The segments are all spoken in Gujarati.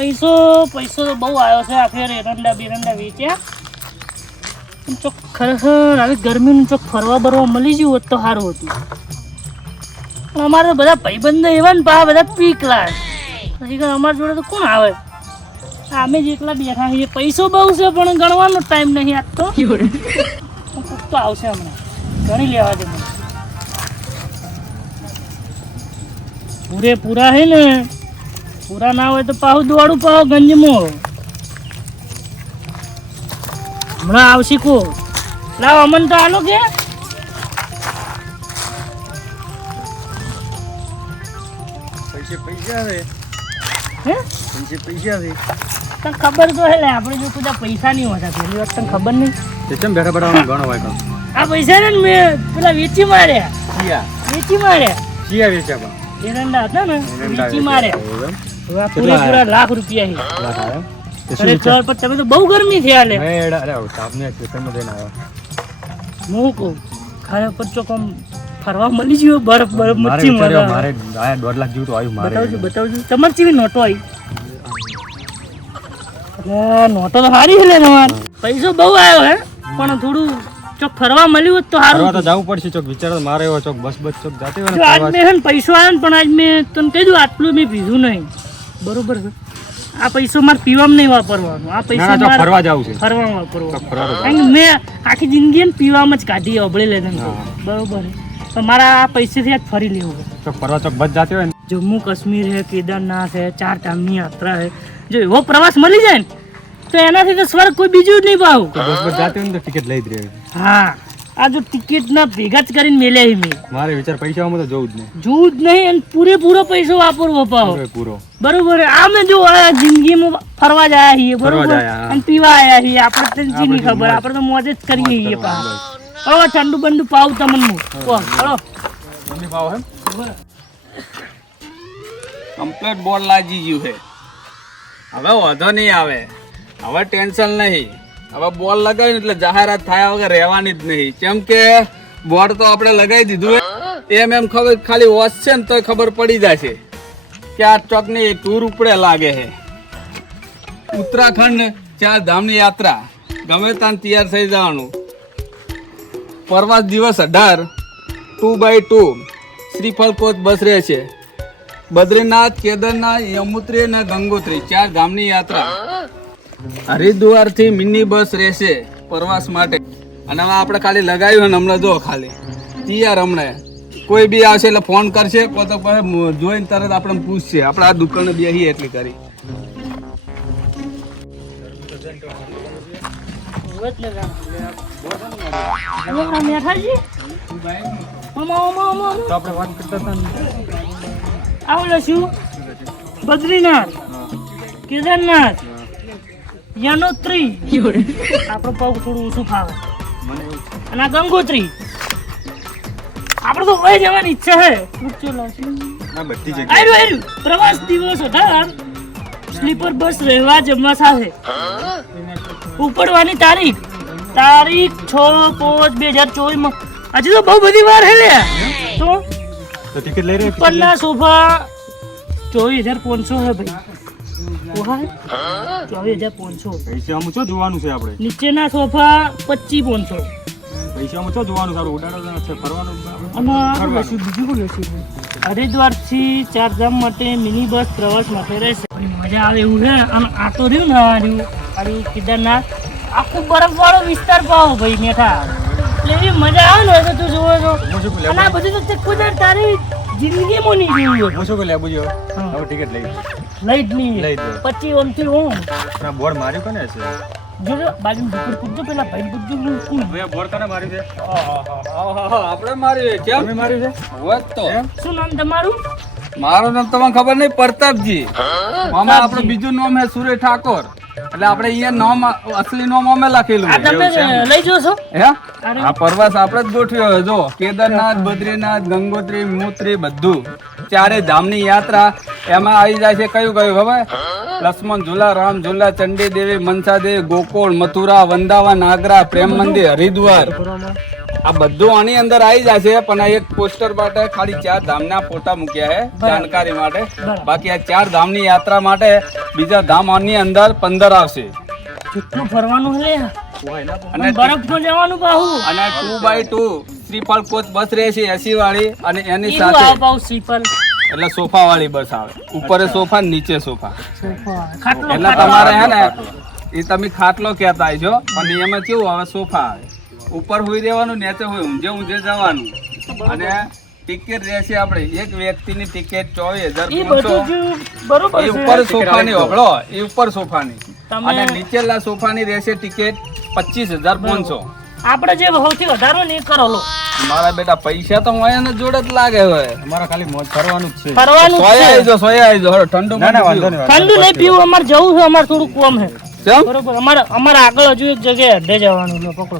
પૈસો પૈસો તો બહુ આવ્યો છે આ ફેર એરંડા બેરંડા વેચ્યા. ચોક ખરેખર આવી ગરમીનું ચોક ફરવા બરવા મળી ગયું હોત તો સારું હતું. પણ અમારે તો બધા ભાઈબંધો એવા ને પા બધા પીકલા. પછી કે અમારા જોડે તો કોણ આવે? અમે જ એકલા બેઠા છીએ. પૈસો બહુ છે પણ ગણવાનો ટાઈમ નહીં આપતો. કોક તો આવશે હમણાં. ગણી લેવા દે પૂરેપૂરા પૂરે હે ને. પૂરા ના હોય તો પાહુ દોડું પાહુ ગંજમો. હમણાં આવશે કો. લાવ અમન તો આલો કે. પૈસા પૈસા હે? પૈસે પૈસા છે તને ખબર તો હે આપણે જો કુદા પૈસા નહીં હોતા. પહેલી વાત તને ખબર નહીં? તે ચમ બેઠા બેઠા ઘણો હોય આ પૈસા ને મેં પેલા વેચી માર્યા. વેચી માર્યા. ચિયા વેચ્યા એરંડા હતા ને વેચી મારે? પૂરેપૂરા લાખ રૂપિયા છે. અરે? તમે તો બહુ ગરમી થયા લે અરે તાપને ખેતરમાં જઈને આવ્યા. હું કહું ખાયા પર ચોક ફરવા મળી ગયો બરફ બરફ મારે મચ્છી વિચાર્યો, મારે આયા દોઢ લાખ જેવું તો આવ્યું મારે. બતાવજો બતાવજો. તમારે કેવી નોટો આવી. નોટો તો સારી છે લે પૈસો બહુ આવ્યો હે પણ થોડું ચોક ફરવા મળ્યું હોત તો સારું તો જવું પડશે ચોક વિચારો મારે એવો ચોક બસ બસ ચોક જાતે હોય આજ મેં હે ને પૈસો આવ્યો ને પણ આજ મેં તને કહી દઉં આટલું મેં પીધું નહીં. બરોબર છે. આ પૈસો મારે પીવામાં નહીં વાપરવાનો. આ પૈસા મારે ફરવા જવું છે. ફરવા વાપરવાનો. તો મેં આખી જિંદગી ને પીવામાં જ કાઢી અબળી લે તને કહું. હા. બરોબર તો મારા આ પૈસેથી આજ ફરી લેવું ચોક ફરવા ચોક બસ જાતે હોય જમ્મુ કાશ્મીર હે કેદારનાથ હે ચાર ધામની યાત્રા હે. જો એવો પ્રવાસ મળી જાય ને તો એનાથી તો સ્વર્ગ કોઈ બીજું જ નહીં ભાવ. બસ પર જાતે તો ટિકિટ લઈ જ હા આ જો ટિકિટ ના ભેગા જ કરીને મેલે મેં. મારે વિચાર પૈસા આમાં તો જવું જ નહીં. જોવું જ નહીં અને પૂરેપૂરો પૈસો વાપરવો પાવ પૂરો બરોબર આમે જો જિંદગીમાં ફરવા જ આયા છીએ બરોબર? અને પીવા આયા છીએ આપણે તો જી નહીં ખબર આપણે તો મોજે જ કરીએ છીએ પા હવે ઠંડુ બંડુ પાવ તમને હળો. મમ્મી પાવ હે? કમ્પ્લેટ બોર્ડ લાગી ગયું છે હવે વધો નહીં આવે. હવે ટેન્શન નહીં. હવે બોલ લગાવ્યું એટલે જાહેરાત થયા વગર રહેવાની જ નહીં. કેમ કે બોર્ડ તો આપણે લગાવી દીધું એમ એમ ખબર ખાલી વોચ છે ને તો ખબર પડી જશે. કે આ ચોકની ટૂર ઉપડે લાગે છે ઉત્તરાખંડ ચાર ધામની યાત્રા. ગમે ત્યાં તૈયાર થઈ જવાનું. પ્રવાસ દિવસ અઢાર. ટુ બાય ટુ શ્રીફળ કોચ બસ રહે છે બદ્રીનાથ, કેદારનાથ, યમુત્રી અને ગંગોત્રી. ચાર ધામની યાત્રા. હરિદ્વારથી મિની બસ રહેશે પ્રવાસ માટે. અને આપણે ખાલી લગાવ્યું ને, હમણાં જો ખાલી. તૈયાર હમણાં કોઈ બી આવશે એટલે ફોન કરશે તો જોઈને તરત આપણે પૂછશે. આપણે આ દુકાને બેસીએ એટલી કરી. બદ્રીનાથ, કેદારનાથ. યનોત્રી આપણો પગ થોડું ઓછું ફાવે. અને આ ગંગોત્રી. આપણે તો હોય જવાની ઈચ્છા છે ઊંચો ના બધી જગ્યાએ. આયરું આયરું. પ્રવાસ દિવસ હતા સ્લીપર બસ રહેવા જમવા સાથે. ઉપડવાની તારીખ. તારીખ છ પાંચ બે હજાર ચોવીસમાં હજી તો બહુ બધી વાર હે લે. તો તો ટિકિટ લઈ રહી ઉપરના સોફા ચોવીસ હજાર પાંચસો હે ભાઈ. ચોવીસ હજાર પાંચસો. પૈસા શું જોવાનું છે આપણે? નીચેના સોફા પચીસ પાંચસો. પૈસા આમાં શું જોવાનું સારું? ઉડાડવાનું છે ફરવાનું અને બીજું કોઈ લસ્યું હરિદ્વારથી ચારધામ માટે મિની બસ પ્રવાસ માટે રહેશે. મજા આવે એવું છે અને આ તો રહ્યું ને આ રહ્યું. આ રહ્યું કેદારનાથ. આખું બરફવાળો વિસ્તાર પાવો ભાઈ મેઠા. એટલે એવી મજા આવે ને તો તું. જોવો છો અને આ બધું તો કુદર તારી જિંદગીમાં નહીં જોયું. હું શું લેબુ જો. હવે ટિકિટ લઈ. લઈ જ લઈ જ લો. પછી ઓમથી હું ના બોર્ડ માર્યું કોને છે? જોજો બાજુ દુકડ પૂછજો પેલા ભાઈ પૂછજો હું કોણ હવે આ બોર્ડ કોને માર્યું છે? આપણે મારી કેમ? તમે માર્યું છે? હોત તો. શું નામ તમારું? મારું નામ તમને ખબર નહીં? પ્રતાપજી. મામા આપણું બીજું નામ હે સુરે ઠાકોર. એટલે આપણે અહીંયા નામ અસલી નામ અમે લખેલું આ છે. તમે લઈ જો છો. હે? આ પ્રવાસ આપણે જ ગોઠવ્યો છે. જો કેદારનાથ બદ્રીનાથ ગંગોત્રી મૂત્રી બધું. ચારે ધામની યાત્રા એમાં આવી જાય છે કયું કયું ખબર? લક્ષ્મણ ઝુલા રામ ઝુલા ચંડી દેવી મનસા દેવી ગોકુળ મથુરા વંદાવન આગ્રા પ્રેમ મંદિર હરિદ્વાર. આ બધું આની અંદર આવી જશે પણ આ એક પોસ્ટર માટે ખાલી ચાર ધામના ફોટા મૂક્યા છે જાણકારી માટે. બાકી આ ચાર ધામની યાત્રા માટે બીજા ધામ આની અંદર પંદર આવશે. કેટલું ફરવાનું છે? અને બરફ જવાનું બાહુ. અને ટુ બાય ટુ શ્રીફળ કોચ બસ રહેશે એસી વાળી અને એની સાથે બાહુ એટલે સોફા વાળી બસ આવે. ઉપર સોફા નીચે સોફા. સોફા. એટલે તમારે હે ને એ તમે ખાટલો કહેતા છો પણ એમાં કેવું આવે સોફા આવે. ઉપર હોઈ રહેવાનું નીચે હોય ઊંઝે ઊંઝે જવાનું. અને ટિકિટ રહેશે આપણે એક વ્યક્તિની ટિકિટ ચોવીસ હજાર ઉપર સોફાની હોબળો એ ઉપર સોફાની. અને નીચેલા સોફાની રહેશે ટિકિટ પચીસ હજાર પાંચસો. આપણે જે સૌથી વધારે ને એ કરો લો મારા બેટા પૈસા તો હોય ને જોડે જ લાગે હોય અમારે ખાલી મોજ કરવાનું જ છે. ફરવાનું સોયા જાઓ, સોયા આવી જાઓ. ઠંડુ ના ના વાંધો નહીં ઠંડુ નહીં. પીવું અમારે જવું છે અમારે થોડું કોમ છે. કેમ? બરોબર અમારે અમારે આગળ હજુ એક જગ્યાએ અડે જવાનું લો પકડો.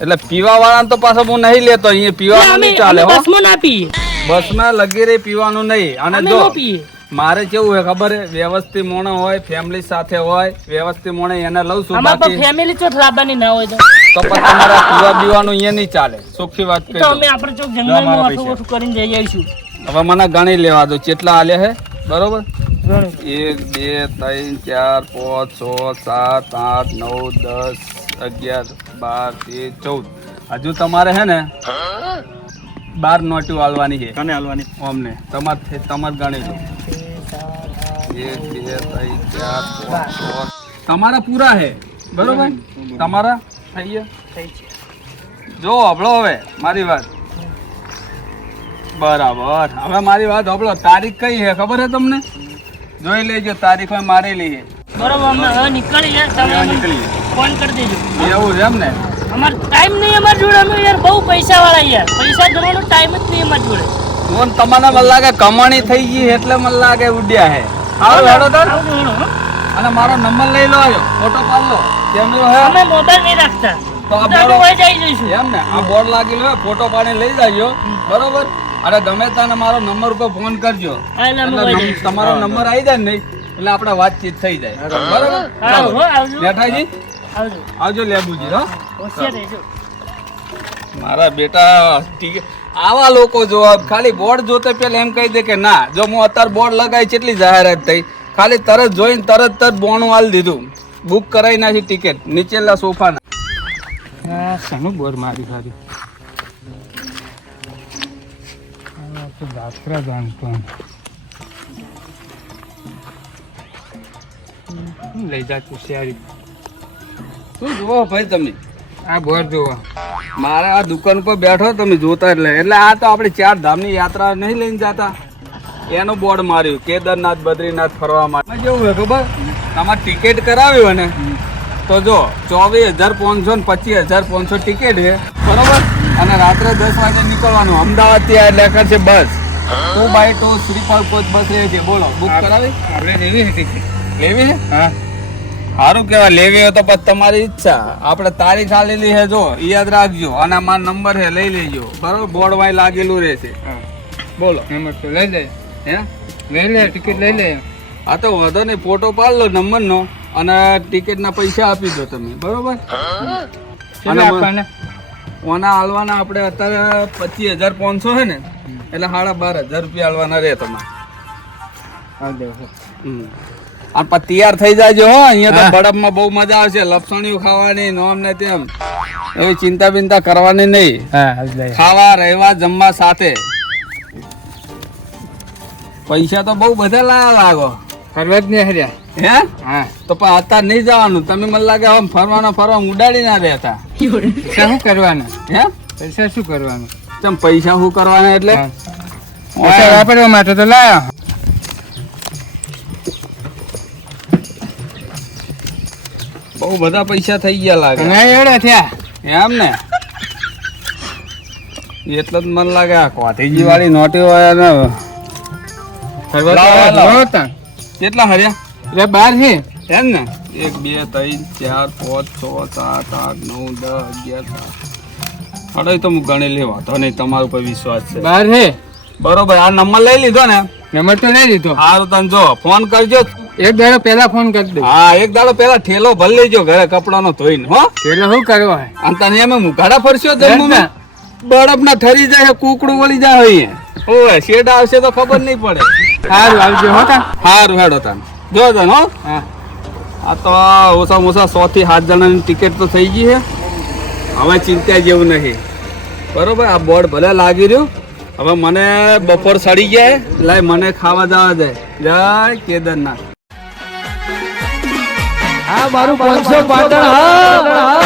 એટલે પીવા વાળા તો પાછો હું નહીં લેતો અહીંયા પીવાનું અમે નહીં ચાલે હો. બસમાં ના પીએ. બસમાં રહી પીવાનું નહીં. અને જો પીએ. મારે કેવું હોય ખબર હે વ્યવસ્થિત મોણો હોય ફેમિલી સાથે હોય વ્યવસ્થિત મોણે એને લઉં છું બાકી ફેમિલી ચોટ રાબાની ના હોય તો. તો પછી તમારા પીવા પીવાનું અહીંયા નહીં ચાલે. ચોખ્ખી વાત તો અમે આપણે ચોક જંગલમાં ઓઠું ઓછું કરીને જઈ આવીશું. હવે મને ગણી લેવા દો કેટલા આલે હે. બરોબર? એક બે ત્રણ ચાર પાંચ છ સાત આઠ નવ દસ અગિયાર બાર તેર ચૌદ. હજુ તમારે હે ને બાર નોટો આલવાની છે. કને હાલવાની અમને. તમાર તમાર ગણી લો. એક બે ત્રણ ચાર પાંચ છ. તમારા પૂરા હે. બરોબર. તમારા? થઈ ગયા? થઈ છે. જો હબળો હવે મારી વાત. બરાબર. હવે મારી વાત હબળો. તારીખ કઈ છે? ખબર છે તમને? જોઈ લેજો તારીખ હવે મારેલી છે બરોબર અમે હવે નીકળી જાય. તમે નીકળી ફોન કરી દેજો. એવું છે એમ ને? અમાર ટાઈમ નહીં અમાર જોડે. અમે યાર બહુ પૈસા વાળા યાર. પૈસા દેવાનો ટાઈમ જ નહીં અમાર જોડે. ફોન તમને મને લાગે કમાણી થઈ ગઈ એટલે મને લાગે ઉડ્યા હે આવો હેડો તાર. અને મારો નંબર લઈ લો આવ્યો ફોટો પાડ લો. કેમેરો હે? અમે મોબાઈલ નહીં રાખતા. તો આ બોર્ડ- વહી જઈ જઈશું. એમ ને આ બોર્ડ લાગેલું હોય ફોટો પાડીને લઈ જાજો. બરોબર? અને ગમે તને મારો નંબર ઉપર ફોન કરજો. તમારો નંબર આવી જાય ને એટલે આપણે વાતચીત થઈ જાય. બરોબર? આવજો. જેઠાજી આવજો. આવજો લેબુજી હો. મારા બેટા આવા લોકો જો ખાલી બોર્ડ જોતે પેલા એમ કહી દે કે ના જો હું અત્યારે બોર્ડ લગાવી કેટલી જાહેરાત થઈ? ખાલી તરત જોઈને તરત તરત બોણું હાલ દીધું. બુક કરાવી નાખી ટિકિટ. નીચેલા સોફાના. શાનું બોર મારી સારી જાત્રા જાણતો લઈ જા કુશિયારી શું જુઓ ભાઈ તમે? આ બોર જોવા મારે આ દુકાન ઉપર બેઠો તમે જોતા એટલે. એટલે આ તો આપણે ચાર ધામની યાત્રા નહીં લઈને જતા. એનું બોર્ડ માર્યું. કેદારનાથ બદ્રીનાથ ફરવા માટે. જેવું હોય ખબર? તમારે ટિકિટ કરાવી હોય ને તો જો ચોવીસ હજાર પાંચસો ને પચીસ હજાર પાંચસો ટિકિટ છે. બરોબર? અને રાત્રે દસ વાગે નીકળવાનું. અમદાવાદ ત્યાં લેખા છે બસ. ટુ બાય ટુ શ્રીફળ કોચ બસ રહે છે. બોલો બુક કરાવી? આપણે લેવી હતી લેવી છે? હા. સારું કહેવાય લેવી હોય તો પછી તમારી ઈચ્છા. આપણે તારીખ આલેલી છે જો યાદ રાખજો. અને મારો નંબર છે લઈ લેજો. બરોબર? બોર્ડ વાય લાગેલું રહેશે. બોલો. નંબર તો લઈ લે. હે? લઈ લે ટિકિટ લઈ લે. આ તો વધો નહીં ફોટો પાડ લો નંબરનો અને ટિકિટના પૈસા આપી દો તમે. બરોબર? આપવાના? ઓના હાલવાના આપણે અત્યારે પચીસ હજાર પાંચસો છે ને એટલે સાડા બાર હજાર રૂપિયા હાલવાના રહે તમારે. આ દે હમ. અને પછી તૈયાર થઈ જાજો હો અહીંયા તો ભડપમાં બહુ મજા આવશે લપસણીઓ ખાવાની નોમ ને તેમ. એવી ચિંતા બિંતા કરવાની નહીં. હા હા લઈ ખાવા રહેવા જમવા સાથે. પૈસા તો બહુ બધા લાયા લાગો. ફરવા જ નહીં હર્યા. હે? હા. તો પણ અત્યાર નહીં જવાનું. તમે મને લાગે આમ ફરવાના ફરવા ઉડાડી ના રહેતા પૈસા શું કરવાના? હે? પૈસા શું કરવાનું? તમ પૈસા શું કરવાના એટલે. પૈસા વાપરવા માટે તો લાયા. બહુ બધા પૈસા થઈ ગયા લાગે. ના એડે થયા. એમ ને? એટલે જ મને લાગે આ કોઠીજી વાળી નોટી હોય ને ફરવા. કેટલા હર્યા? એટલે બાર છે એમ ને? એક બે ત્રણ ચાર પાંચ છ સાત આઠ નવ દસ અગિયાર બાર. અડાઈ તો હું ગણી લેવા તો નહીં તમારા ઉપર વિશ્વાસ છે. બાર છે બરોબર આ નંબર લઈ લીધો ને? નંબર તો લઈ લીધો. સારું તને જો ફોન કરજો. એક દાડો પહેલા ફોન કરી દે. હા એક દાડો પેલા ઠેલો ભરી લેજો ઘરે કપડાનો ધોઈને હો. ઠેલો શું કરવા હે? અને તને એમ હું ઘડા ફરશો જમ્મુ. બરફ ના. ઠરી જાય કુકડું વળી જાય ઓય શેડ આવશે તો ખબર નહીં પડે. સારું આવજો હો તા. હેડો તાન. જો તન હો. આ તો ઓછામાં ઓછા સો થી સાત જણાની ટિકિટ તો થઈ ગઈ છે. હવે ચિંતા જેવું નહીં. બરોબર આ બોર્ડ ભલે લાગી રહ્યું હવે મને બપોર સડી જાય લાય મને ખાવા જવા જાય. જય કેદારનાથ. આ મારું પાંચસો પાટણ હા.